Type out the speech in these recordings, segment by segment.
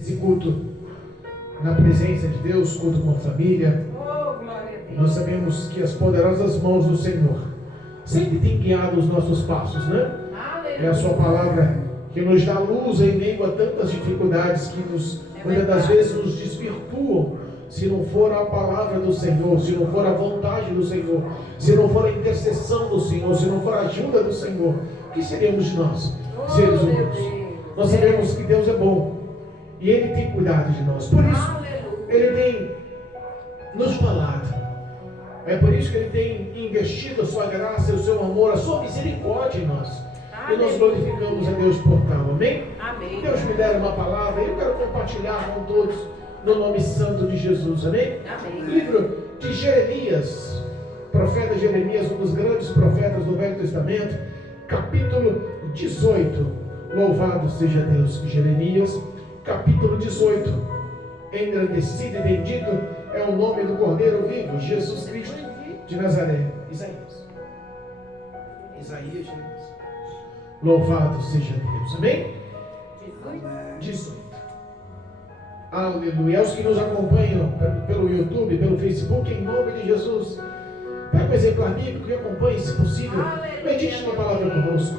Esse culto na presença de Deus, culto com a família. Nós sabemos que as poderosas mãos do Senhor sempre têm guiado os nossos passos, né? É a sua palavra que nos dá luz em meio a tantas dificuldades que muitas das vezes nos desvirtuam. Se não for a palavra do Senhor, se não for a vontade do Senhor, se não for a intercessão do Senhor, se não for a ajuda do Senhor, o que seremos de nós, seres humanos? Nós sabemos que Deus é bom e Ele tem cuidado de nós. Por isso, Ele tem nos falado. É por isso que Ele tem investido a sua graça, o seu amor, a sua misericórdia em nós. E nós glorificamos a Deus por tal. Amém? Amém. Deus me dera uma palavra e eu quero compartilhar com todos no nome santo de Jesus. Amém? Amém. Livro de Jeremias, profeta Jeremias, um dos grandes profetas do Velho Testamento, capítulo 18. Louvado seja Deus. Jeremias, capítulo 18. Engrandecido e bendito é o nome do Cordeiro vivo, Jesus Cristo de Nazaré. Isaías, Jeremias. Louvado seja Deus. Amém? 18. Aleluia. Aos que nos acompanham pelo YouTube, pelo Facebook, em nome de Jesus, pega o exemplar bíblico e acompanhe, se possível. Medite na palavra conosco.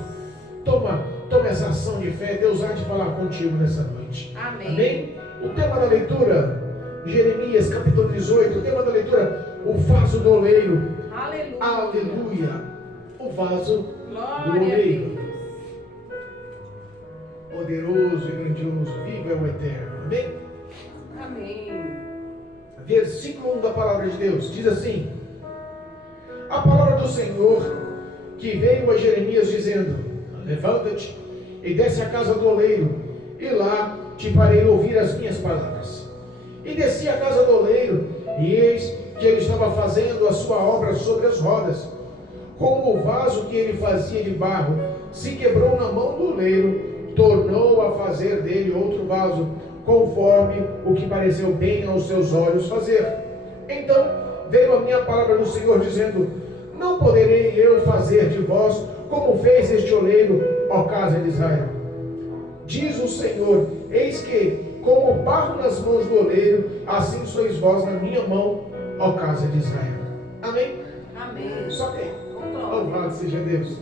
Toma essa ação de fé. Deus há de falar contigo nessa noite. Amém. Amém? O tema da leitura, Jeremias capítulo 18. O tema da leitura, o vaso do oleiro. Aleluia. Aleluia. O vaso do Glória oleiro. Poderoso e grandioso, vivo é o eterno. Amém? Amém. Versículo 1 da palavra de Deus diz assim: a palavra do Senhor que veio a Jeremias dizendo: levanta-te e desce à casa do oleiro, e lá te farei ouvir as minhas palavras. E desci à casa do oleiro, e eis que ele estava fazendo a sua obra sobre as rodas. Como o vaso que ele fazia de barro se quebrou na mão do oleiro, tornou a fazer dele outro vaso, conforme o que pareceu bem aos seus olhos fazer. Então veio a minha palavra do Senhor dizendo: não poderei eu fazer de vós como fez este oleiro, ó casa de Israel? Diz o Senhor: eis que, como barro nas mãos do oleiro, assim sois vós na minha mão, ó casa de Israel. Amém? Amém. Só que louvado seja Deus.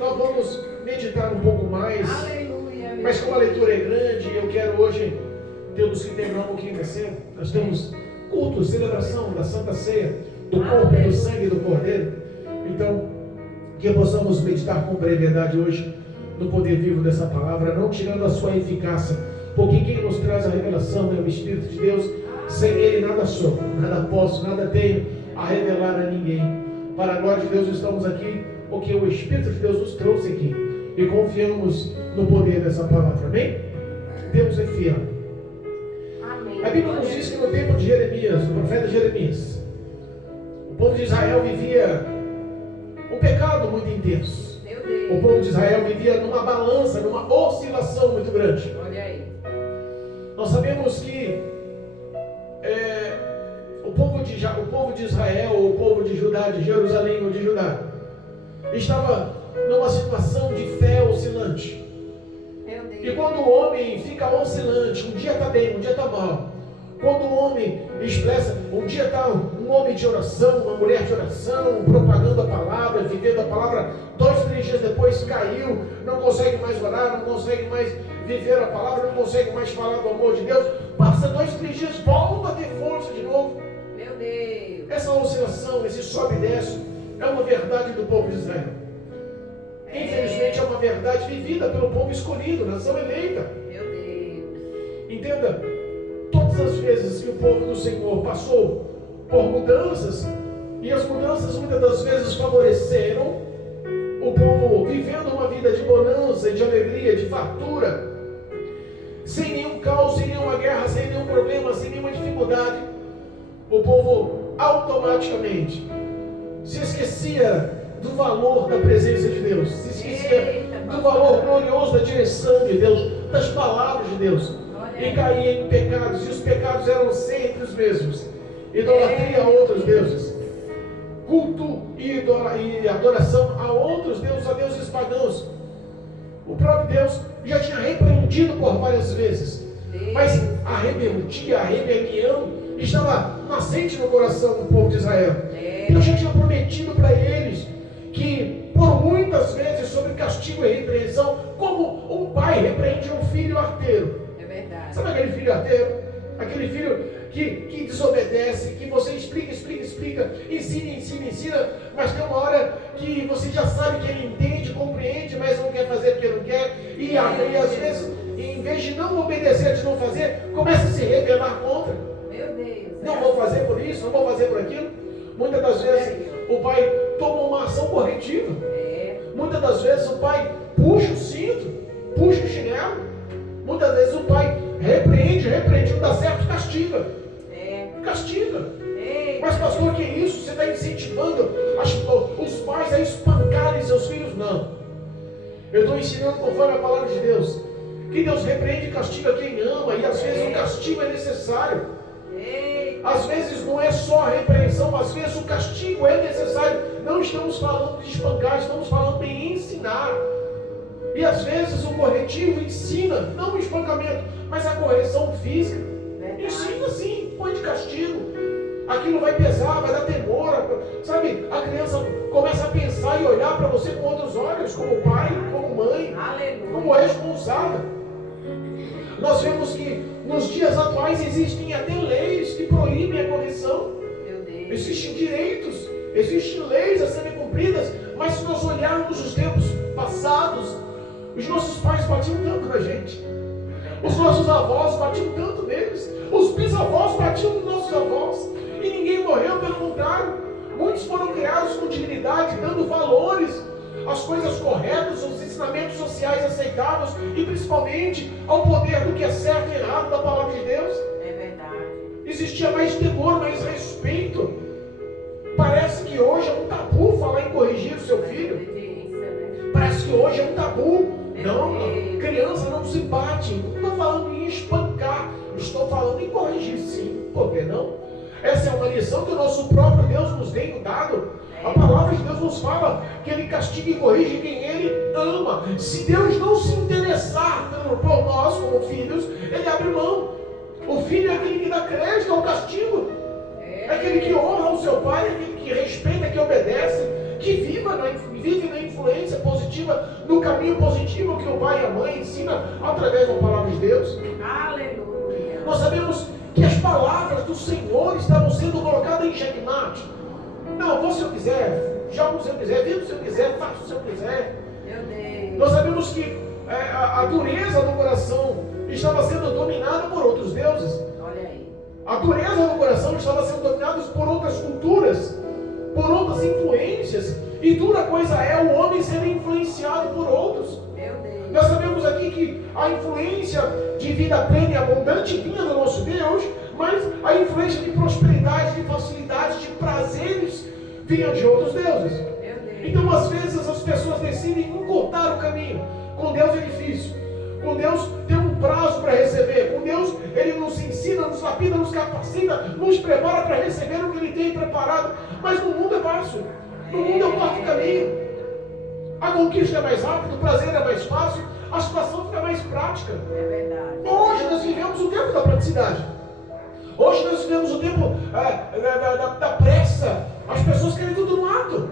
Nós vamos meditar um pouco mais. Aleluia. Mas como a leitura é grande, eu quero hoje, temos que terminar um pouquinho mais cedo. Nós temos culto, celebração da Santa Ceia, do corpo e do sangue do Cordeiro. Então, que possamos meditar com brevidade hoje no poder vivo dessa palavra, não tirando a sua eficácia, porque quem nos traz a revelação é o Espírito de Deus. Sem Ele nada sou, nada posso, nada tenho a revelar a ninguém. Para a glória de Deus estamos aqui, porque o Espírito de Deus nos trouxe aqui e confiamos no poder dessa palavra. Amém? Deus é fiel. Amém. A Bíblia nos diz que no tempo de Jeremias, do profeta Jeremias, o povo de Israel vivia um pecado muito intenso. Meu Deus. O povo de Israel vivia numa balança, numa oscilação muito grande. Olha aí. Nós sabemos que o povo de Israel, o povo de Judá, de Jerusalém ou de Judá, estava numa situação de fé oscilante. Meu Deus. E quando o homem fica oscilante, um dia está bem, um dia está mal. Quando o homem expressa, um dia está um homem de oração, uma mulher de oração, propagando a palavra, vivendo a palavra, 2, 3 dias depois caiu, não consegue mais orar, não consegue mais viver a palavra, não consegue mais falar do amor de Deus, passa 2, 3 dias, volta a ter força de novo. Meu Deus. Essa oscilação, esse sobe e desce, é uma verdade do povo de Israel. Infelizmente é uma verdade vivida pelo povo escolhido, nação eleita. Meu Deus. Entenda, todas as vezes que o povo do Senhor passou por mudanças, e as mudanças muitas das vezes favoreceram o povo vivendo uma vida de bonança, de alegria, de fartura, sem nenhum caos, sem nenhuma guerra, sem nenhum problema, sem nenhuma dificuldade, o povo automaticamente se esquecia do valor da presença de Deus, se esquecia do valor glorioso da direção de Deus, das palavras de Deus, e caía em pecados, e os pecados eram sempre os mesmos: idolatria a outros deuses, culto e adoração a outros deuses, a deuses pagãos. O próprio Deus já tinha repreendido por várias vezes Mas a rebeldia, a rebelião estava nascente no coração do povo de Israel. Deus já tinha prometido para eles que por muitas vezes sobre castigo e repreensão, como um pai repreende um filho arteiro. É verdade. Sabe aquele filho arteiro? Aquele filho que desobedece, que você explica, ensina, mas tem uma hora que você já sabe que ele entende, compreende, mas não quer fazer porque não quer, e às vezes, em vez de não obedecer, de não fazer, começa a se rebelar contra. Meu Deus. Não vou fazer por isso, não vou fazer por aquilo. Muitas das vezes o pai toma uma ação corretiva. Muitas das vezes o pai puxa o cinto, puxa o chinelo. Muitas vezes o pai repreende, não dá certo, castiga. Castiga. Mas pastor, que é isso? Você está incentivando os pais a espancarem seus filhos? Não. Eu estou ensinando conforme a palavra de Deus, que Deus repreende e castiga quem ama, e às vezes o castigo é necessário. Às vezes não é só a repreensão, às vezes o castigo é necessário. Não estamos falando de espancar, estamos falando de ensinar. E às vezes o corretivo ensina, não o espancamento, mas a correção física. Ensina sim, põe de castigo. Aquilo vai pesar, vai dar temor, sabe? A criança começa a pensar e olhar para você com outros olhos, como pai, como mãe, como responsável. Nós vemos que nos dias atuais existem até leis que proíbem a correção. Existem direitos, existem leis a serem cumpridas, mas se nós olharmos os tempos passados, os nossos pais batiam tanto na gente, os nossos avós batiam tanto neles, os bisavós batiam nos nossos avós, e ninguém morreu, pelo contrário, muitos foram criados com dignidade, dando valores às coisas corretas, aos ensinamentos sociais aceitáveis, e principalmente ao poder do que é certo e errado da palavra de Deus. É verdade. Existia mais temor, mais respeito. Parece que hoje é um tabu falar em corrigir o seu filho. Parece que hoje é um tabu. Não, criança não se bate. Não estou falando em espancar, estou falando em corrigir sim. Por que não? Essa é uma lição que o nosso próprio Deus nos tem dado. A palavra de Deus nos fala que Ele castiga e corrige quem Ele ama. Se Deus não se interessar por nós como filhos, Ele abre mão. O filho é aquele que dá crédito ao castigo. É aquele que honra o seu pai, é aquele que respeita, que obedece, que vive na influência positiva, no caminho positivo que o pai e a mãe ensinam através da palavra de Deus. Aleluia. Nós sabemos que as palavras do Senhor estavam sendo colocadas em xeque-mate. Não, vou se eu quiser, jogo se eu quiser, vivo se eu quiser, faço se eu quiser. Meu Deus. Nós sabemos que a dureza do coração estava sendo dominada por outros deuses. Olha aí. A dureza do coração estava sendo dominada por outras culturas, por outras influências. E dura coisa é o homem ser influenciado por outros. Meu Deus. Nós sabemos aqui que a influência de vida plena e abundante vinha do nosso Deus, mas a influência de prosperidade, de facilidade, de prazeres vinha de outros deuses. Meu Deus. Então, às vezes, as pessoas decidem encurtar o caminho. Com Deus é difícil. Com Deus tem um prazo para receber. Com Deus, Ele nos ensina, nos lapida, nos capacita, nos prepara para receber o que Ele tem preparado. Mas no mundo é fácil. No mundo é um quarto caminho. A conquista é mais rápida, o prazer é mais fácil, a situação fica mais prática. É verdade. Hoje nós vivemos o tempo da praticidade. Hoje nós vivemos o tempo da pressa. As pessoas querem tudo no ato.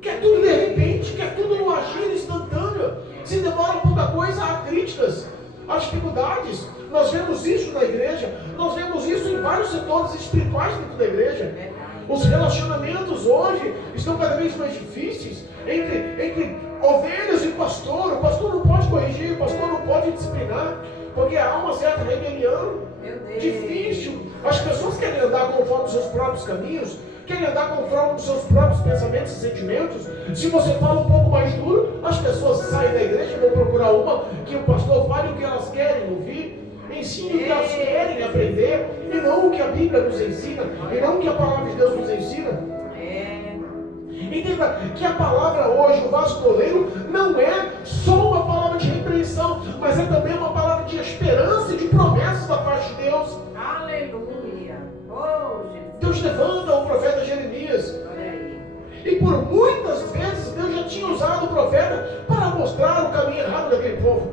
Quer tudo de repente, quer tudo no agir instantâneo. Se demora pouca coisa, há críticas, há dificuldades. Nós vemos isso na igreja, nós vemos isso em vários setores espirituais dentro da igreja. Os relacionamentos hoje estão cada vez mais difíceis entre ovelhas e pastor. O pastor não pode corrigir, o pastor não pode disciplinar, porque há uma certa rebelião. Difícil. As pessoas querem andar conforme os seus próprios caminhos, querem andar conforme os seus próprios pensamentos e sentimentos. Se você fala um pouco mais duro, as pessoas saem da igreja e vão procurar uma que o pastor fale o que elas querem ouvir. Ensine o que elas querem aprender, e não o que a Bíblia nos ensina, e não o que a palavra de Deus nos ensina. Entenda que a palavra hoje, o vaso do oleiro, não é só uma palavra de repreensão, mas é também uma palavra de esperança e de promessas da parte de Deus. Aleluia. Oh, Jesus. Deus levanta o profeta Jeremias. Olha aí. E por muitas vezes Deus já tinha usado o profeta para mostrar o caminho errado daquele povo,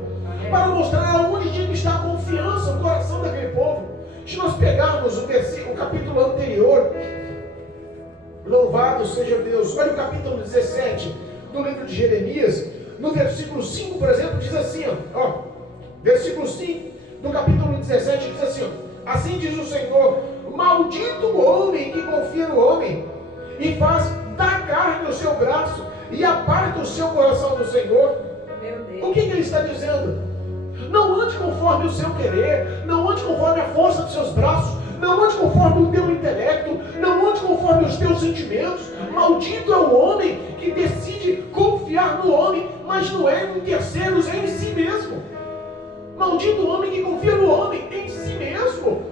para mostrar aonde tinha que estar a confiança, pegarmos o capítulo anterior, louvado seja Deus, olha o capítulo 17 do livro de Jeremias, no versículo 5, por exemplo, diz assim, ó, versículo 5 do capítulo 17 diz assim, ó, assim diz o Senhor, maldito o homem que confia no homem e faz da carne o seu braço e aparta o seu coração do Senhor. Meu Deus. O que ele está dizendo? Não ande conforme o seu querer, não ande conforme a força dos seus braços, não ande conforme o teu intelecto, não ande conforme os teus sentimentos. Maldito é o homem que decide confiar no homem, mas não é em terceiros, é em si mesmo. Maldito o homem que confia no homem, em si mesmo,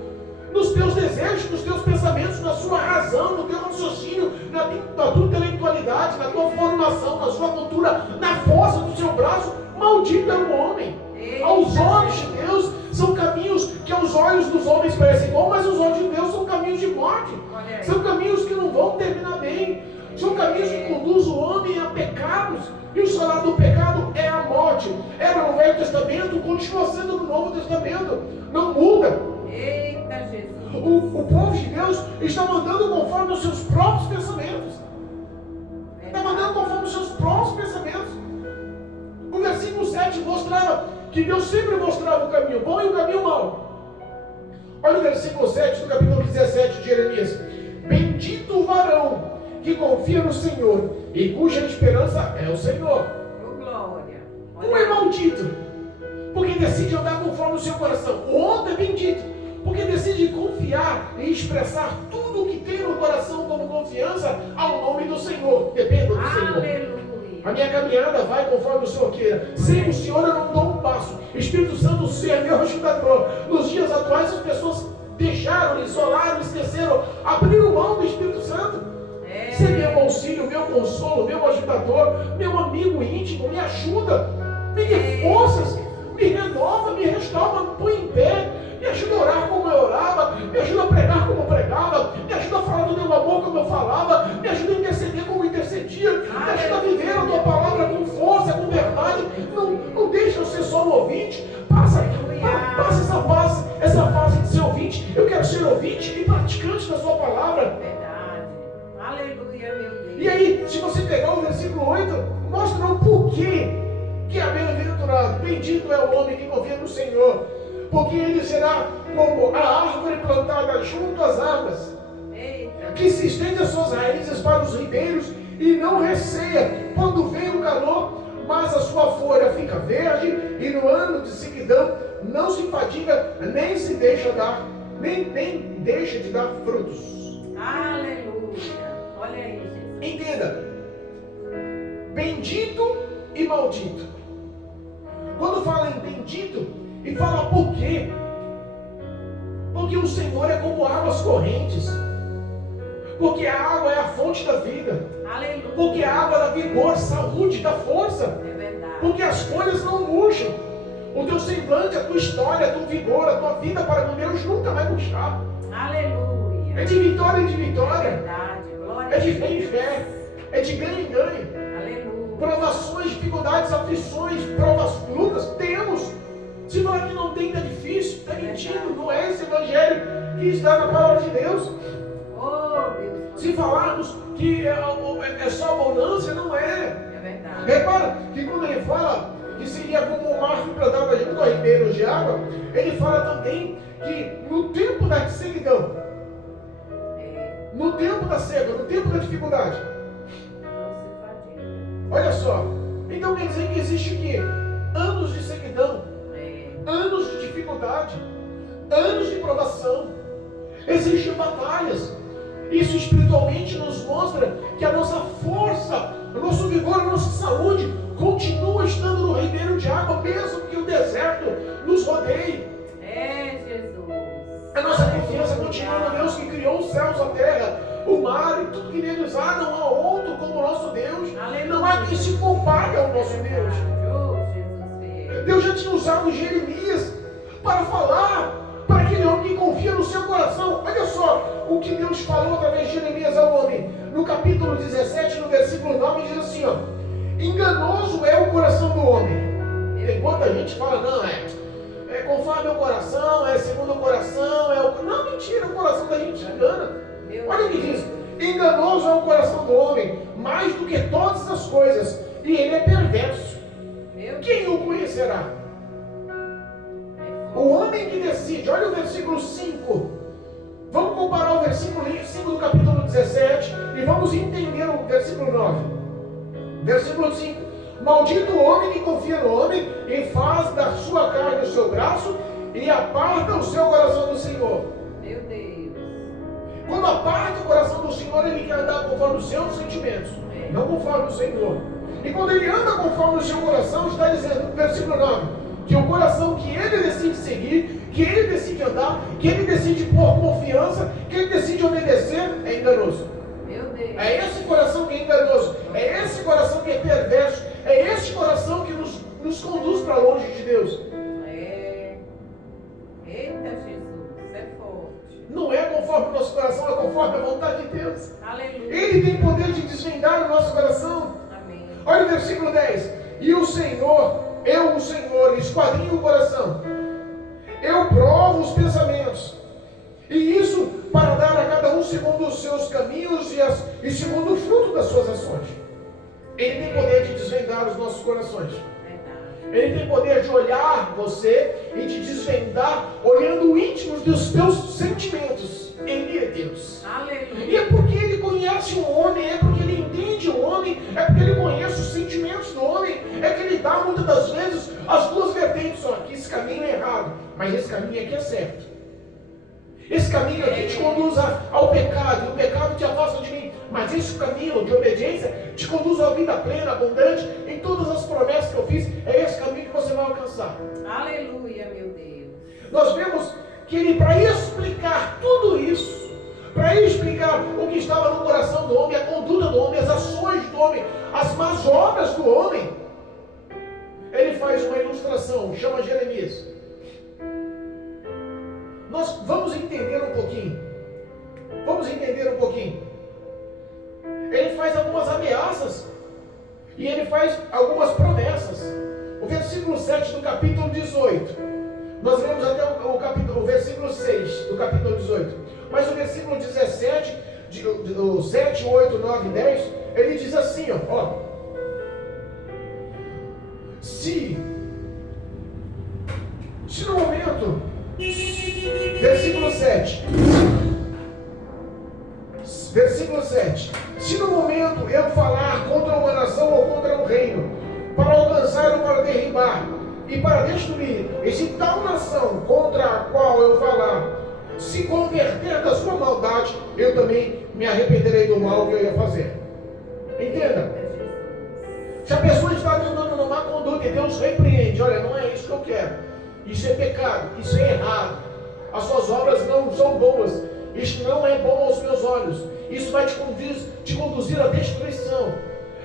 nos teus desejos, nos teus pensamentos, na sua razão, no teu raciocínio, na tua intelectualidade, na tua formação, na sua cultura, na força do seu braço. Maldito é o homem. Aos olhos de Deus são caminhos que aos olhos dos homens parecem bons, mas os olhos de Deus são caminhos de morte. São caminhos que não vão terminar bem. São caminhos que conduzem o homem a pecados. E o salário do pecado é a morte. Era no Velho Testamento, continua sendo no Novo Testamento. Não muda. Eita Jesus. O povo de Deus está mandando conforme os seus próprios pensamentos. Está mandando conforme os seus próprios pensamentos. O versículo 7 mostrava que Deus sempre mostrava o caminho bom e o caminho mau. Olha o versículo 7 do capítulo 17 de Jeremias. Bendito o varão que confia no Senhor e cuja esperança é o Senhor. Oh, glória. Não é maldito, porque decide andar conforme o seu coração. O outro é bendito, porque decide confiar e expressar tudo o que tem no coração como confiança ao nome do Senhor. Dependa do Senhor. Aleluia. A minha caminhada vai conforme o Senhor queira. Sem o Senhor eu não dou um passo. Espírito Santo, você é meu ajudador. Nos dias atuais as pessoas deixaram, isolaram, esqueceram, abriram mão do Espírito Santo. Você é meu auxílio, meu consolo, meu ajudador, meu amigo íntimo, me ajuda, me dê forças, me renova, me restaura, me põe em pé, me ajuda a orar como eu orava, me ajuda a pregar como eu pregava, me ajuda a falar do teu amor como eu falava, me ajuda a interceder como eu intercedia, me ajuda a viver a tua palavra com força, com verdade. Não deixa eu ser só um ouvinte, passa essa fase de ser ouvinte. Eu quero ser ouvinte e praticante da sua palavra. Verdade. Aleluia, meu Deus. E aí, se você pegar o versículo 8, mostra o porquê que é bem-aventurado. Bendito é o homem que confia no Senhor, porque ele será como a árvore plantada junto às águas, que se estende as suas raízes para os ribeiros e não receia quando vem o calor, mas a sua folha fica verde e no ano de sequidão não se fadiga, nem se deixa dar, nem deixa de dar frutos. Aleluia. Olha aí, Jesus. Entenda, bendito e maldito. Quando fala em bendito, e fala por quê? Porque o Senhor é como águas correntes. Porque a água é a fonte da vida. Aleluia. Porque a água dá vigor, saúde, dá força. É verdade. Porque as folhas não murcham. O teu semblante, a tua história, o teu vigor, a tua vida para com Deus nunca vai murchar. Aleluia. É de vitória em É vitória. verdade. Glória É de a fé em Deus. fé. É de ganho em ganho. Aleluia. Provações, dificuldades, aflições, provas, lutas, temos. Se falar que não tem, está difícil, está mentindo. Não é esse evangelho que está na palavra de Deus. Oh, Deus. Se falarmos que é só abundância, não é. É verdade. Repara que quando ele fala que seria como uma árvore plantada junto a ribeiros de água, ele fala também que no tempo da sequidão, no tempo da seca, no tempo da dificuldade, Não se fadiga. olha só, então quer dizer que existe o quê? Anos de sequidão, anos de dificuldade, anos de provação, existem batalhas. Isso espiritualmente nos mostra que a nossa força, o nosso vigor, a nossa saúde continua estando no ribeiro de água, mesmo que o deserto nos rodeie. É, Jesus. A nossa confiança continua no Deus que criou os céus, a terra, o mar e tudo que neles há. Não há outro como o nosso Deus. Não há quem se compare ao nosso Deus. Oh, Jesus veio. Deus já tinha usado Jeremias para falar para aquele homem que confia no seu coração. Olha só o que Deus falou através de Jeremias ao homem. No capítulo 17, no versículo 9, diz assim, ó: enganoso é o coração do homem. Enquanto a gente fala, não, conforme o coração, é segundo o coração, não, mentira. Enganoso é o coração do homem, mais do que todas as coisas, e ele é perverso. Quem o conhecerá? O homem que decide, olha o versículo 5. Vamos comparar o versículo 5 do capítulo 17 e vamos entender o versículo 9. Versículo 5. Maldito o homem que confia no homem e faz da sua carne o seu braço e aparta o seu coração do Senhor. Meu Deus. Quando aparta o coração do Senhor, ele quer andar conforme os seus sentimentos, não conforme o Senhor. E quando ele anda conforme o seu coração, está dizendo no versículo 9, que o coração que ele decide seguir, que ele decide andar, que ele decide pôr confiança, que ele decide obedecer, é enganoso. Meu Deus. É esse coração que é enganoso, é esse coração que é perverso, é esse coração que nos conduz para longe de Deus. Eita Jesus, é forte. Não é conforme o nosso coração, é conforme a vontade de Deus. Aleluia. Ele tem poder de desvendar o nosso coração. Amém. Olha o versículo 10. E o Senhor, eu, o Senhor, esquadrinho o coração. Eu provo os pensamentos. E isso para dar a cada um segundo os seus caminhos e segundo o fruto das suas ações. Ele tem poder de desvendar os nossos corações. Ele tem poder de olhar você e de desvendar, olhando o íntimo dos teus sentimentos. Ele é Deus. Aleluia. E é porque ele conhece o homem, é porque ele entende o homem, é porque ele conhece os sentimentos do homem, é que ele dá muitas das vezes as duas vertentes. Ó, que esse caminho é errado, mas esse caminho aqui é certo. Esse caminho aqui te conduz ao pecado, e o pecado te afasta de mim. Mas esse caminho de obediência te conduz à vida plena, abundante, em todas as promessas que eu fiz. É esse caminho que você vai alcançar. Aleluia, meu Deus. Nós vemos que ele, para explicar tudo isso, para explicar o que estava no coração do homem, a conduta do homem, as ações do homem, as más obras do homem, ele faz uma ilustração, chama Jeremias. Nós vamos entender um pouquinho. Vamos entender um pouquinho. Ele faz algumas ameaças e ele faz algumas promessas. O versículo 7 do capítulo 18. Nós lemos até o versículo 6 do capítulo 18. Mas o versículo 17, o 7, 8, 9 e 10, ele diz assim, ó. Se no momento, versículo 7, se no momento eu falar contra uma nação ou contra um reino, para alcançar ou para derribar e para destruir, e se tal nação contra a qual eu falar se converter da sua maldade, eu também me arrependerei do mal que eu ia fazer. Entenda? Se a pessoa está andando numa conduta e Deus repreende, olha, não é isso que eu quero, isso é pecado, isso é errado, as suas obras não são boas, isso não é bom aos meus olhos, isso vai te conduzir à destruição.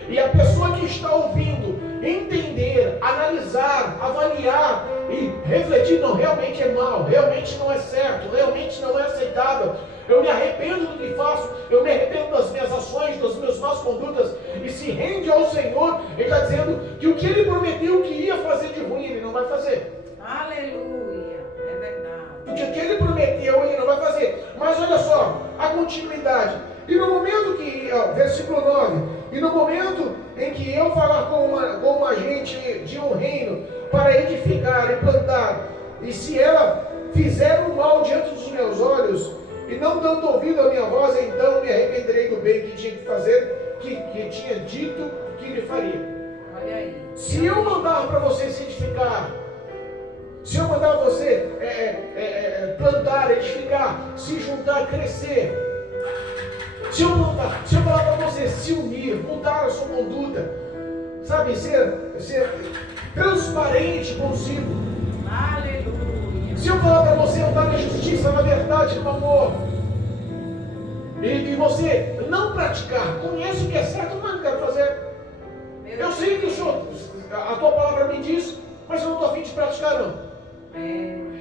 E a pessoa que está ouvindo, entender, analisar, avaliar e refletir, não, realmente é mal, realmente não é certo, realmente não é aceitável, eu me arrependo do que faço, eu me arrependo das minhas ações, das minhas más condutas, e se rende ao Senhor, ele está dizendo que o que ele prometeu que ia fazer de ruim, ele não vai fazer. Aleluia, é verdade. Porque o que ele prometeu, ele não vai fazer. Mas olha só, a continuidade. E no momento que, versículo 9, e no momento em que eu falar com uma gente de um reino para edificar e plantar, e se ela fizer o mal diante dos meus olhos, e não dando ouvido à minha voz, então me arrependerei do bem que tinha que fazer, que tinha dito que lhe faria. Olha aí. Se eu mandar para você se edificar, se eu mandar você plantar, edificar, se juntar, crescer, se eu falar para você se unir, mudar a sua conduta, sabe, ser transparente consigo. Aleluia. Se eu falar para você andar na justiça, na verdade, no amor, e você não praticar, conhece o que é certo, mas não quero fazer. Eu sei que a tua palavra me diz, mas eu não estou a fim de praticar, não.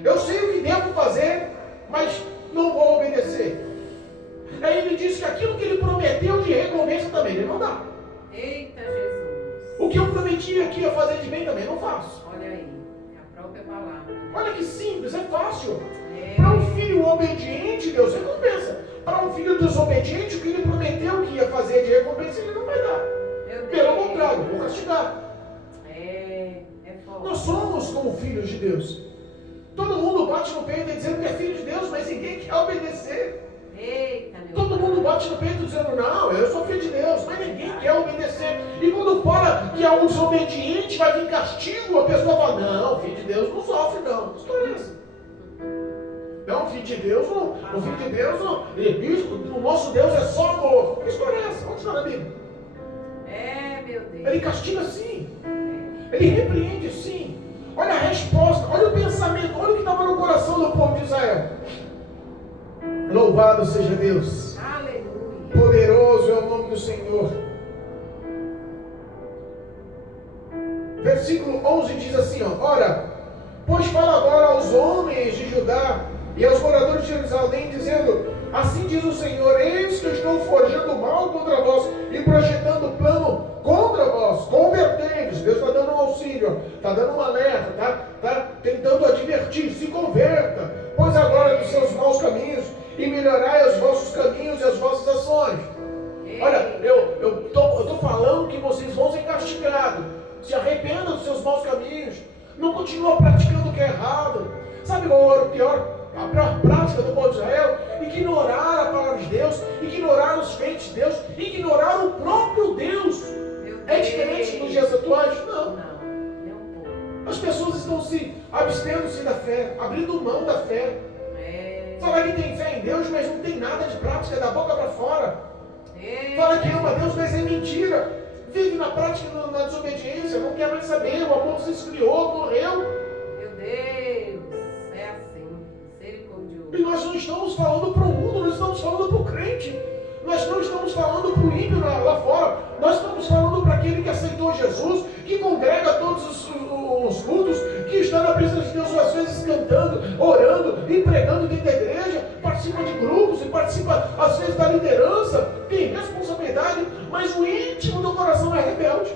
Eu sei o que devo fazer, mas não vou obedecer. Aí ele diz que aquilo que ele prometeu de recompensa também, ele não dá. Eita Jesus. O que eu prometi aqui ia fazer de bem também, não faço. Olha aí, é a própria palavra. Olha que simples, é fácil. Para um filho obediente, Deus recompensa. Para um filho filho desobediente, o que ele prometeu que ia fazer de recompensa, ele não vai dar. Pelo contrário, vou castigar. É forte. Nós somos como filhos de Deus. Todo mundo bate no peito dizendo que é filho de Deus, mas ninguém quer obedecer. Eita, meu Todo mundo bate no peito dizendo, não, eu sou filho de Deus, mas ninguém quer obedecer. E quando fala que é um desobediente, vai vir castigo, a pessoa fala, não, filho de Deus não sofre não. Que história é essa? Não, filho de Deus, o filho de Deus, o nosso Deus é só amor. Que história é essa? Onde está na Bíblia? Meu Deus. Ele castiga sim. Ele repreende sim. Olha a resposta, olha o pensamento, olha o que estava no coração do povo de Israel. Louvado seja Deus. Aleluia. Poderoso é o nome do Senhor. Versículo 11 diz assim, ó, ora, pois fala agora aos homens de Judá e aos moradores de Jerusalém, dizendo, assim diz o Senhor, eis que eu estou forjando mal contra vós e projetando plano contra vós, convertei-vos. Deus está dando um auxílio, está dando um alerta, está tentando advertir, se converta, pois agora dos seus maus caminhos e melhorai os vossos caminhos e as vossas ações. Olha, eu estou falando que vocês vão ser castigados. Se arrependa dos seus maus caminhos. Não continua praticando o que é errado. Sabe qual era a pior prática do povo de Israel? Ignorar a palavra de Deus, ignorar os feitos de Deus, ignorar o próprio Deus. É diferente nos dias atuais? Não. As pessoas estão se abstendo-se da fé, abrindo mão da fé. Fala que tem fé em Deus, mas não tem nada de prática, da boca para fora. Fala que ama Deus, mas é mentira. Vive na prática, na desobediência, não quer mais saber, o amor se esfriou, morreu. Meu Deus, é assim, misericordioso. E nós não estamos falando para o mundo, nós estamos falando para o crente. Nós não estamos falando para o ímpio lá fora. Nós estamos falando para aquele que aceitou Jesus, que congrega todos os cultos, que está na presença de Deus, às vezes cantando, orando e pregando dentro da igreja, participa de grupos e participa às vezes da liderança, tem responsabilidade, mas o íntimo do coração é rebelde.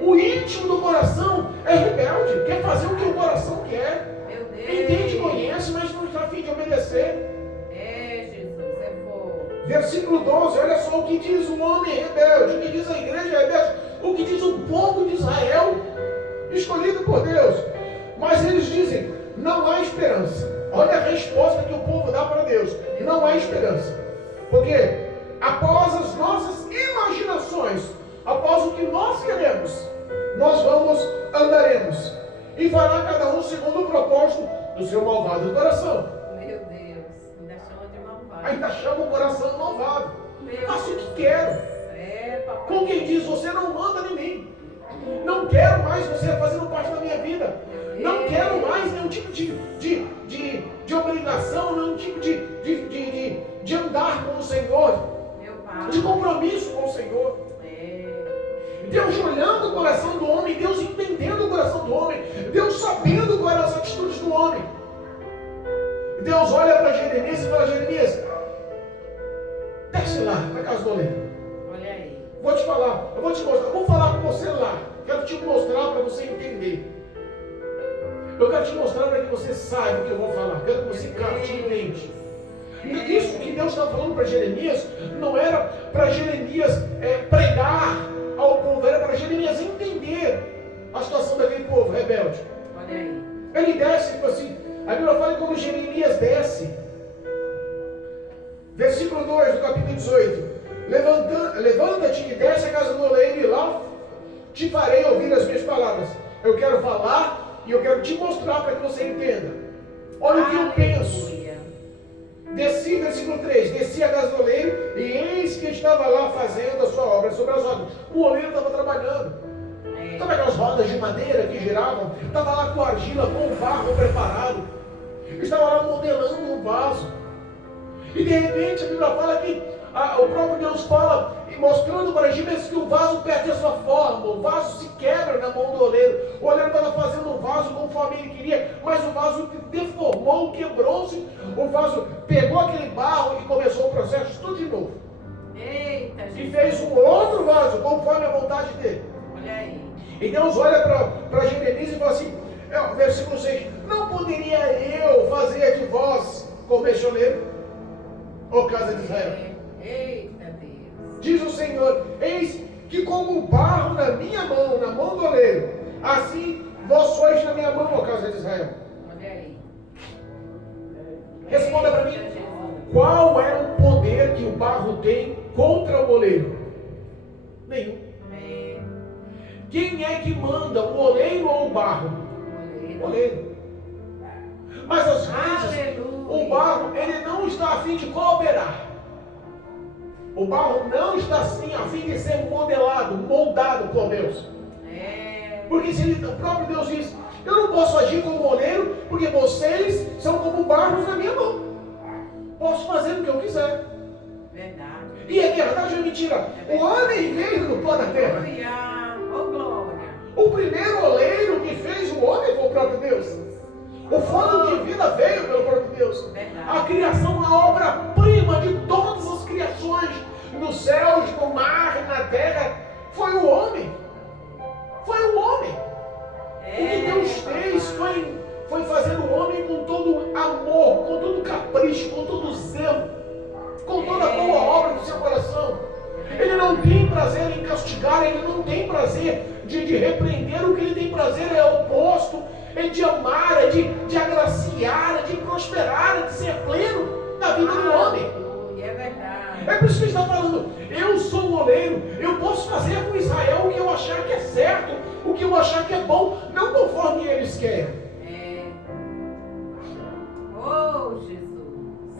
O íntimo do coração é rebelde, quer fazer o que o coração quer. Meu Deus. Entende, conhece, mas não está a fim de obedecer. Jesus, é forte. Versículo 12, olha só o que diz o homem rebelde, o que diz a igreja rebelde, o que diz o povo de Israel, escolhido por Deus. Mas eles dizem, não há esperança. Olha a resposta que o povo dá para Deus, não há esperança. Porque após as nossas imaginações, após o que nós queremos, nós andaremos, e fará cada um segundo o propósito do seu malvado coração. Meu Deus, ainda chama de malvado. Ainda chama o coração malvado. Meu Faço o Deus. que quero. Papai. Com quem diz, você não manda em mim. Não quero mais você fazendo parte da minha vida. Não quero mais nenhum tipo de obrigação, nenhum tipo de andar com o Senhor, Meu pai. de compromisso com o Senhor. Deus olhando o coração do homem, Deus entendendo o coração do homem, Deus sabendo quais eram as atitudes do homem. Deus olha para Jeremias e fala, Jeremias, desce lá na casa do oleiro. Olha aí. Vou te falar, eu vou te mostrar, vou falar com você lá. Quero te mostrar para você entender. Eu quero te mostrar para que você saiba o que eu vou falar. Quero que você capte e entende. Isso que Deus está falando para Jeremias não era para Jeremias pregar ao povo, era para Jeremias entender a situação daquele povo rebelde. Olha aí. Ele desce, tipo assim, a Bíblia fala que quando Jeremias desce, versículo 2 do capítulo 18, levanta-te e desce a casa do oleiro e lá te farei ouvir as minhas palavras. Eu quero falar e eu quero te mostrar para que você entenda. Olha o que eu penso. Desci, versículo 3, desci a casa do oleiro e eis que estava lá fazendo a sua obra sobre as rodas. O oleiro estava trabalhando. Sabe aquelas rodas de madeira que giravam? Estava lá com argila, com o barro preparado. Estava lá modelando um vaso. E de repente a Bíblia fala que o próprio Deus fala, e mostrando para Jeremias que o vaso perde a sua forma, o vaso se quebra na mão do oleiro. O oleiro estava fazendo um vaso conforme ele queria, mas o vaso deformou, quebrou-se, o vaso pegou aquele barro e começou o processo tudo de novo. Eita, E fez um outro vaso conforme a vontade dele. Olha aí. E Deus olha para Jeremias e fala assim, versículo 6, não poderia eu fazer de vós como este oleiro? ó casa de Israel. Eita Deus. Diz o Senhor: eis que como o barro na minha mão, na mão do oleiro, assim vós sois na minha mão, ó casa de Israel. Olha aí. Responda para mim, qual é o poder que o barro tem contra o oleiro? Nenhum. Amém. Quem é que manda, o oleiro ou o barro? O oleiro. Mas às vezes, Aleluia. o barro, ele não está a fim de cooperar. O barro não está assim a fim de ser modelado, moldado por Deus. Porque se ele, o próprio Deus diz: eu não posso agir como oleiro, porque vocês são como barros na minha mão. Posso fazer o que eu quiser. Verdade. E é verdade ou é mentira? O homem veio no pó da terra. Aleluia. Oh, glória. O primeiro oleiro que fez o homem foi o próprio Deus. O fogo de vida veio pelo próprio Deus. Verdade. A criação, a obra-prima de todas as criações, nos céus, no mar, na terra, foi o homem. Foi o homem. O que Deus fez foi fazer o homem com todo amor, com todo capricho, com todo zelo, com toda a boa obra do seu coração. Ele não tem prazer em castigar, ele não tem prazer de repreender. O que ele tem prazer é o oposto, é de amar, é de agraciar, é de prosperar, é de ser pleno na vida do homem. É verdade. É por isso que ele está falando: eu sou o oleiro, eu posso fazer com Israel o que eu achar que é certo, o que eu achar que é bom, não conforme eles querem. Oh, Jesus.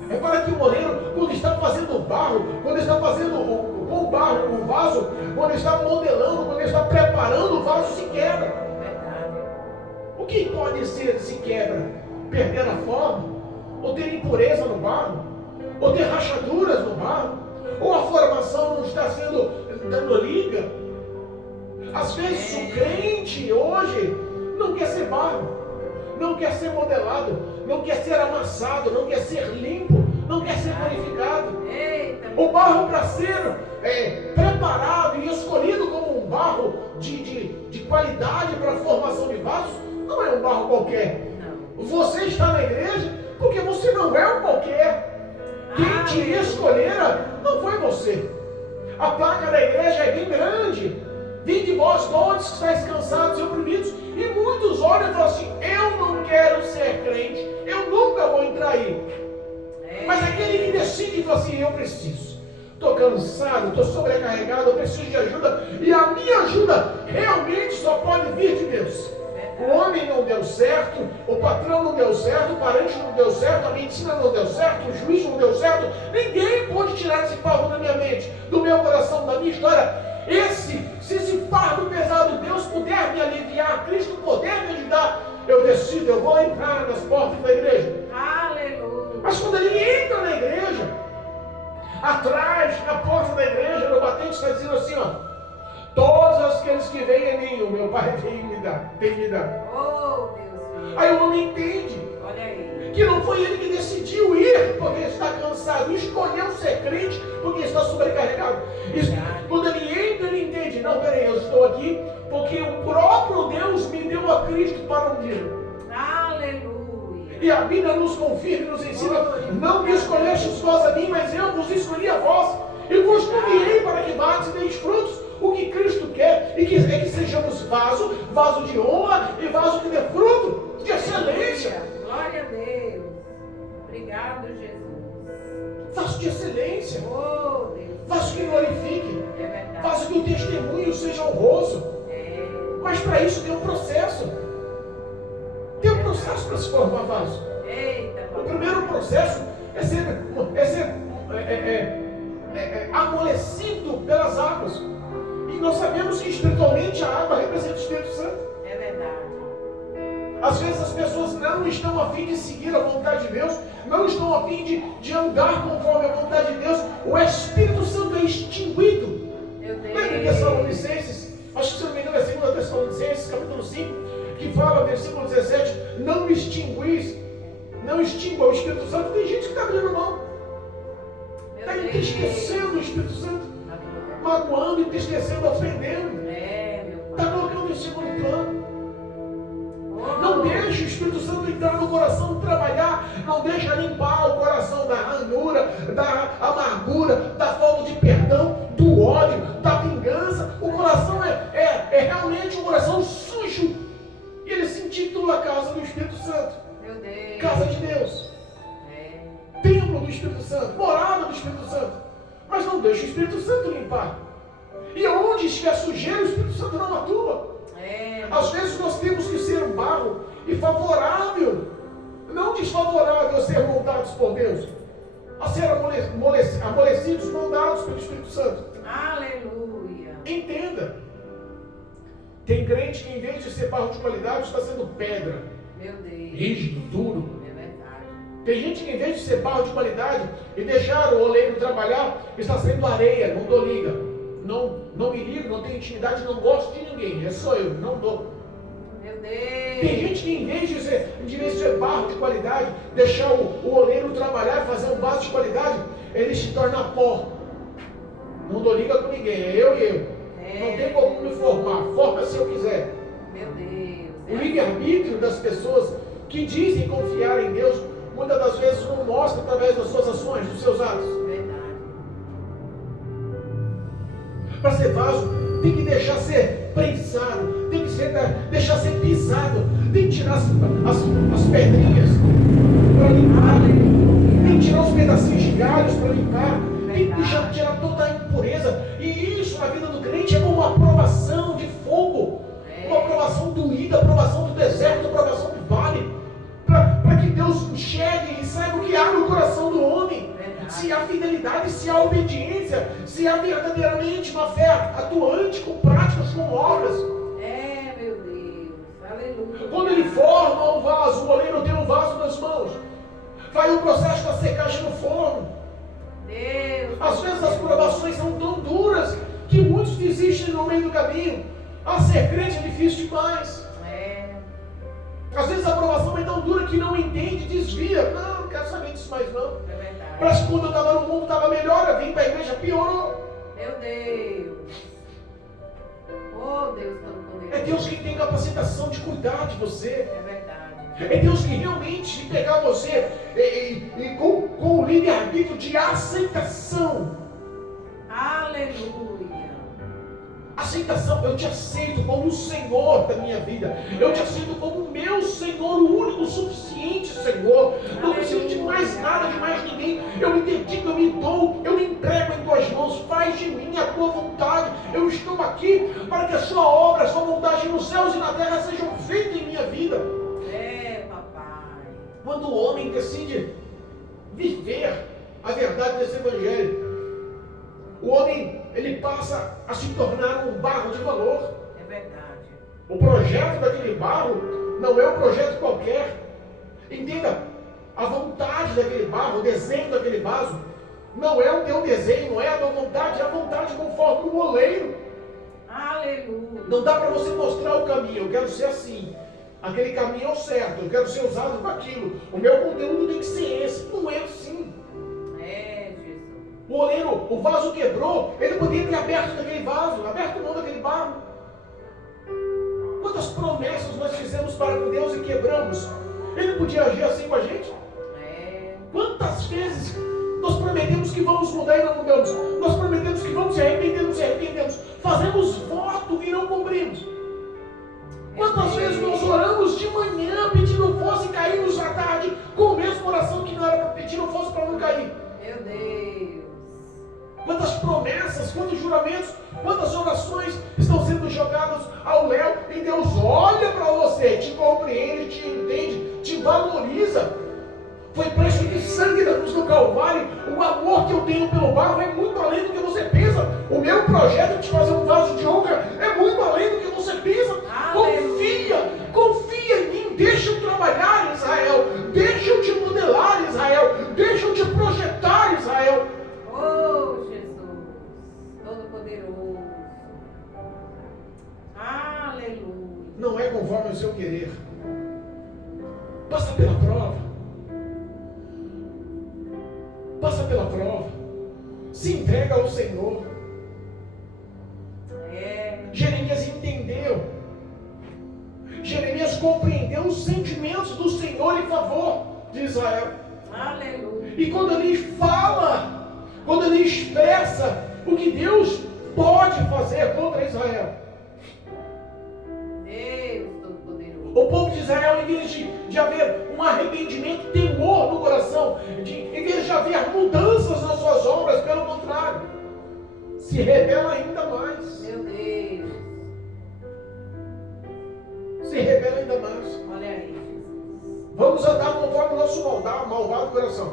Repara que o oleiro, quando está fazendo barro, quando está fazendo com o barro, o vaso, quando está modelando, quando está preparando, o vaso se quebra. Verdade. O que pode ser se quebra? Perder a forma? Ou ter impureza no barro? Ou ter rachaduras no barro? Ou a formação não está dando liga? Às vezes o crente hoje não quer ser barro, não quer ser modelado, não quer ser amassado, não quer ser limpo, não quer ser purificado. Eita. O barro, para ser preparado e escolhido como um barro de qualidade para a formação de vasos, não é um barro qualquer. Não. Você está na igreja porque você não é um qualquer. Quem te escolhera não foi você. A placa da igreja é bem grande. Vinde vós todos que estáis cansados e oprimidos. E muitos olham e falam assim: eu não quero ser crente, eu nunca vou entrar aí. Mas aquele que decide e fala assim: eu preciso. Estou cansado, estou sobrecarregado, eu preciso de ajuda. E a minha ajuda realmente só pode vir de Deus. O homem não deu certo, o patrão não deu certo, o parente não deu certo, a medicina não deu certo, o juiz não deu certo. Ninguém pode tirar esse fardo da minha mente, do meu coração, da minha história. Se esse fardo pesado Deus puder me aliviar, Cristo puder me ajudar, eu decido, eu vou entrar nas portas da igreja. Aleluia. Mas quando ele entra na igreja, atrás, na porta da igreja, no batente está dizendo assim, ó: todos aqueles que vêm a mim, o meu Pai tem me dado. Oh, Deus. Aí o homem entende Olha aí. que não foi ele que decidiu ir porque está cansado, escolheu ser crente porque está sobrecarregado. Quando ele entra, ele entende: não, peraí, eu estou aqui porque o próprio Deus me deu a Cristo para um dia. Aleluia. E a Bíblia nos confirma e nos ensina: não me escolhestes vós a mim, mas eu vos escolhi a vós, e vos nomeei para que vades e deis frutos. O que Cristo quer é que sejamos vaso de honra e vaso que dê fruto, de excelência. Glória a Deus. Obrigado, Jesus. Vaso de excelência, Oh, Deus. vaso que glorifique, É verdade. vaso que o testemunho seja honroso. Mas para isso tem um processo. Tem um processo para se formar vaso. Eita. O primeiro processo é ser amolecido pelas águas. E nós sabemos que espiritualmente a água representa o Espírito Santo. É verdade. Às vezes as pessoas não estão a fim de seguir a vontade de Deus, não estão a fim de andar conforme a vontade de Deus. O Espírito Santo é extinguido. Meu Deus. Lembra em Tessalonicenses, acho que se não me engano é 2 Tessalonicenses, capítulo 5, que fala, versículo 17: não extingua o Espírito Santo. Tem gente que está abrindo mão, está entristecendo o Espírito Santo, magoando, entristecendo, ofendendo, Meu está Pai. colocando em segundo plano. Oh, Não deixe o Espírito Santo entrar no coração, trabalhar, não deixa limpar o coração da ranhura, da amargura, da falta de perdão, do ódio, da vingança. O coração é realmente um coração sujo. E ele se intitula Casa do Espírito Santo. Meu Deus. Casa de Deus. Templo do Espírito Santo. Morada do Espírito Santo. Mas não deixa o Espírito Santo limpar. E onde estiver sujeira, o Espírito Santo não atua. Às vezes nós temos que ser um barro e favorável, não desfavorável a ser moldados por Deus, a ser amolecidos, moldados pelo Espírito Santo. Aleluia. Entenda. Tem crente que em vez de ser barro de qualidade está sendo pedra. Meu Deus. Rígido, duro. É verdade. Tem gente que em vez de ser barro de qualidade e deixar o oleiro trabalhar, está sendo areia, não dou liga. Não me ligo, não tenho intimidade, não gosto de ninguém. É só eu, não dou. Meu Deus. Tem gente que em vez de ser barro de qualidade, deixar o oleiro trabalhar e fazer um vaso de qualidade, ele se torna pó. Não dou liga com ninguém, é eu e eu. Não tem como me formar, forma se eu quiser. Meu Deus. O livre-arbítrio das pessoas que dizem confiar em Deus, muitas das vezes não mostra através das suas ações, dos seus atos. Para ser vaso, tem que deixar ser prensado, tem que deixar ser pisado, tem que tirar as pedrinhas para limpar, tem que tirar os pedacinhos de galhos para limpar, tem que tirar toda a impureza. E isso na vida do crente é como uma provação de fogo, uma provação doída, provação do deserto, provação do vale, para que Deus enxergue e saiba o que há no coração do homem. Se há fidelidade, se há obediência, se há verdadeiramente uma fé atuante, com práticas, com obras. Meu Deus. Aleluia. Quando ele forma um vaso, o oleiro tem um vaso nas mãos, vai o processo da secagem no forno. Deus. Às vezes as provações são tão duras que muitos desistem no meio do caminho. Ser crente é difícil demais. Às vezes a provação é tão dura que não entende, desvia. Não quero saber disso mais não. Parece que quando eu estava no mundo estava melhor, eu vim para a igreja, piorou. Meu Deus. Oh, Deus Todo-Poderoso. É Deus que tem capacitação de cuidar de você. É verdade. É Deus que realmente pegar você e com o livre-arbítrio de aceitação. Aleluia. Aceitação, eu te aceito como o Senhor da minha vida. Eu te aceito como o meu Senhor, o único, suficiente Senhor. Não preciso de mais nada, de mais ninguém. Eu me dedico, eu me dou, eu me entrego em tuas mãos. Faz de mim a tua vontade. Eu estou aqui para que a sua obra, a sua vontade nos céus e na terra sejam feitas em minha vida. Papai. Quando o homem decide viver a verdade desse evangelho, o homem, ele passa a se tornar um barro de valor. É verdade. O projeto daquele barro não é um projeto qualquer. Entenda, a vontade daquele barro, o desenho daquele vaso, não é o teu desenho, não é a tua vontade, é a vontade conforme o oleiro. Aleluia. Não dá para você mostrar o caminho, eu quero ser assim. Aquele caminho é o certo, eu quero ser usado para aquilo. O meu conteúdo tem que ser esse. Não é assim. O oleiro, o vaso quebrou, ele podia ter aberto daquele vaso, aberto mão daquele barro. Quantas promessas nós fizemos para com Deus e quebramos? Ele podia agir assim com a gente? Quantas vezes nós prometemos que vamos mudar e não mudamos? Nós prometemos que vamos se arrepender, não se arrependemos. Fazemos voto e não cumprimos. Quantas vezes nós oramos de manhã pedindo força e caímos à tarde com a mesma oração que não era para pedir força para não cair? Meu Deus. Quantas promessas, quantos juramentos, quantas orações estão sendo jogadas ao léu e Deus olha para você, te compreende, te entende, te valoriza. Foi preço de sangue da cruz do Calvário. O amor que eu tenho pelo barro é muito além do que você pensa. O meu projeto de fazer um vaso de honra é muito além do que você pensa. Confia em mim, deixa eu trabalhar, Israel, deixa eu te modelar, Israel, deixa eu te projetar, Israel. Oh, Jesus, Todo-Poderoso. Aleluia. Não é conforme o seu querer. Passa pela prova. Passa pela prova. Se entrega ao Senhor. Jeremias entendeu. Jeremias compreendeu os sentimentos do Senhor em favor de Israel. Aleluia. E quando ele fala, quando ele expressa o que Deus pode fazer contra Israel. Deus Todo-Poderoso. O povo de Israel, em vez de haver um arrependimento, temor no coração, em vez de haver mudanças nas suas obras, pelo contrário, se rebela ainda mais. Meu Deus. Se rebela ainda mais. Olha aí, Jesus. Vamos andar conforme o nosso malvado coração.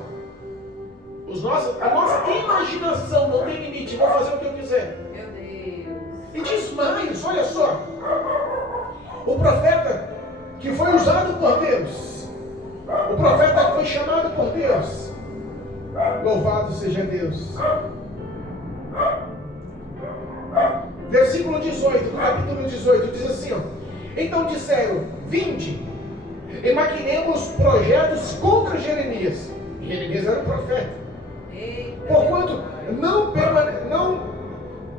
A nossa imaginação não tem limite. Vou fazer o que eu quiser. Meu Deus. E diz mais, olha só. O profeta que foi usado por Deus. O profeta que foi chamado por Deus. Louvado seja Deus. Versículo 18, do capítulo 18, diz assim, ó. Então disseram, vinde, e maquinemos projetos contra Jeremias. Jeremias era o profeta. Eita, Porquanto não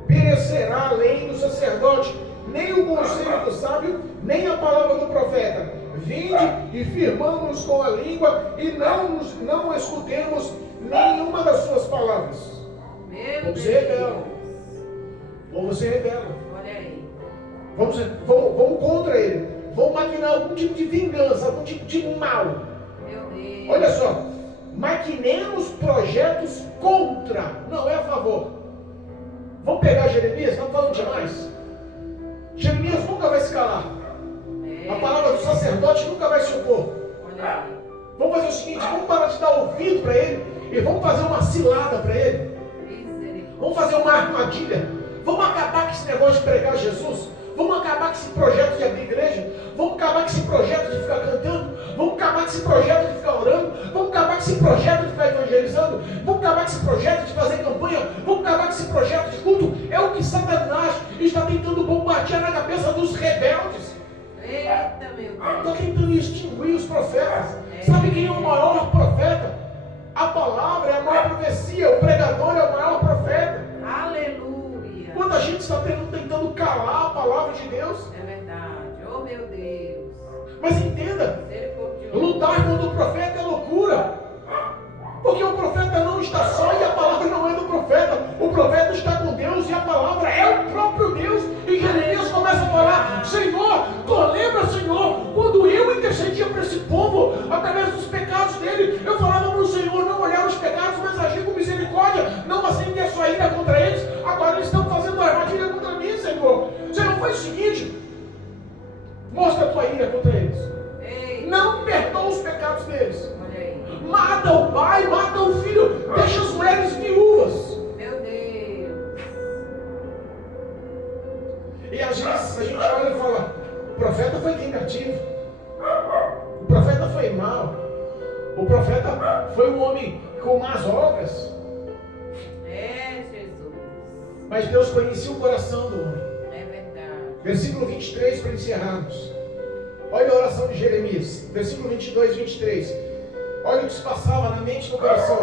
perecerá a lei do sacerdote, nem o conselho do sábio, nem a palavra do profeta. Vinde e firmamos com a língua e não escutemos nenhuma das suas palavras. Meu Ou você Deus. rebela. Ou você rebela. Olha aí. Vamos contra ele. Vamos maquinar algum tipo de vingança, algum tipo de mal. Meu Deus. Olha só. Maquinemos projetos contra, não é a favor. Vamos pegar Jeremias, estamos falando demais. Jeremias nunca vai se calar. A palavra do sacerdote nunca vai se opor. Olha aí. Vamos fazer o seguinte, vamos parar de dar ouvido para ele e vamos fazer uma cilada para ele. Misericórdia. Vamos fazer uma armadilha. Vamos acabar com esse negócio de pregar Jesus. Vamos acabar com esse projeto de abrir igreja. Vamos acabar com esse projeto de ficar cantando. Vamos acabar com esse projeto de ficar orando. Vamos acabar com esse projeto de ficar evangelizando. Vamos acabar com esse projeto de fazer campanha. Vamos acabar com esse projeto de culto. É o que Satanás está tentando bombardear na cabeça dos rebeldes. Eita, meu Está Deus. tentando extinguir os profetas. Sabe quem é o maior profeta? A palavra é a maior profecia. O pregador é o maior profeta. Aleluia. Quando a gente está tentando calar a palavra de Deus. É verdade. Oh, meu Deus. Mas entenda, Misericórdia. lutar contra o profeta é loucura. Porque o profeta não está só e a palavra não é do profeta. O profeta está com Deus e a palavra é o próprio Deus. E Jeremias começa a falar, Senhor, tu lembra, Senhor, quando eu intercedia para esse povo, através dos pecados dele, eu falava para o Senhor não olhar os pecados, mas agir com misericórdia, não acender a sua ira contra eles. Agora eles estão fazendo armadilha contra mim, Senhor. Você não faz o seguinte, mostra a tua ira contra eles. Ei. Não perdoa os pecados deles. Olha aí. Mata o pai, mata o filho, deixa as mulheres viúvas. Meu Deus. E às vezes a gente olha e fala, o profeta foi vingativo, o profeta foi mau, o profeta foi um homem com más obras. É, Jesus. Mas Deus conhecia o coração do homem. É verdade. Versículo 23 para encerrarmos. Olha a oração de Jeremias, versículo 22 e 23. Olha o que se passava na mente e no coração.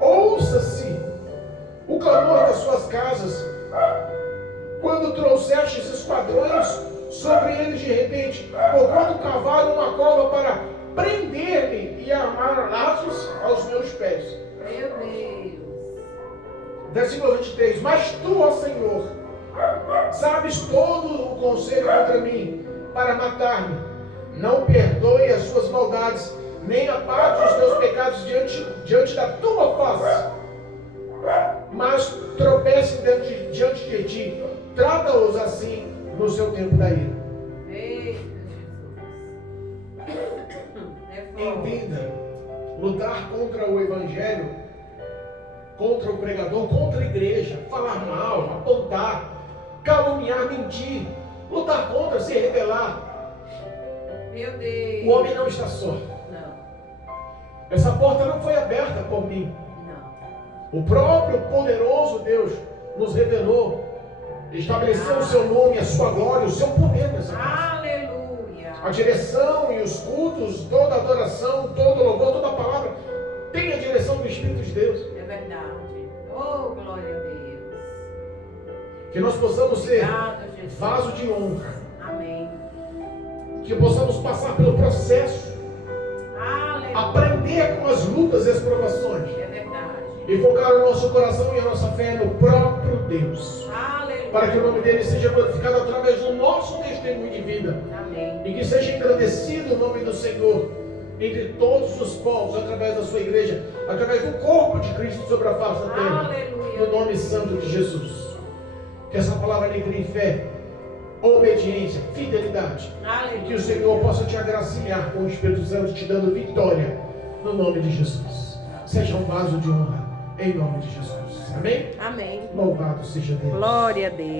Ouça-se o clamor das suas casas, quando trouxestes esquadrões sobre eles de repente, porquanto cavaram uma cova para prender-me e armar laços aos meus pés. Meu Deus. Versículo 23. Mas tu, ó Senhor, sabes todo o conselho contra mim, para matar-me. Não perdoe as suas maldades, nem apague os teus pecados diante da tua face. Mas tropece diante de ti. Trata-os assim no seu tempo da ira. Eita, Jesus. É forte. Entenda, lutar contra o evangelho, contra o pregador, contra a igreja, falar mal, apontar, caluniar, mentir, lutar contra, se rebelar. Meu Deus. O homem não está só. Não. Essa porta não foi aberta por mim. Não. O próprio poderoso Deus nos revelou, estabeleceu o seu nome, a sua glória, o seu poder nessa casa. Aleluia. A direção e os cultos, toda adoração, todo louvor, toda palavra tem a direção do Espírito de Deus. É verdade. Oh, glória a Deus. Que nós possamos ser Obrigado, Jesus. vaso de honra. Amém. Que possamos passar pelo processo. Aleluia. aprender com as lutas e as provações É verdade. e focar o nosso coração e a nossa fé no próprio Deus, Aleluia. para que o nome dele seja glorificado através do nosso testemunho de vida Amém. e que seja engrandecido o nome do Senhor entre todos os povos, através da sua igreja, através do corpo de Cristo sobre a face da terra, Aleluia. no nome santo de Jesus. Que essa palavra lhe crie fé, obediência, fidelidade, e que Aleluia. o Senhor possa te agraciar com o Espírito Santo, te dando vitória, no nome de Jesus. Seja um vaso de honra, em nome de Jesus. Amém? Amém. Louvado seja Deus. Glória a Deus.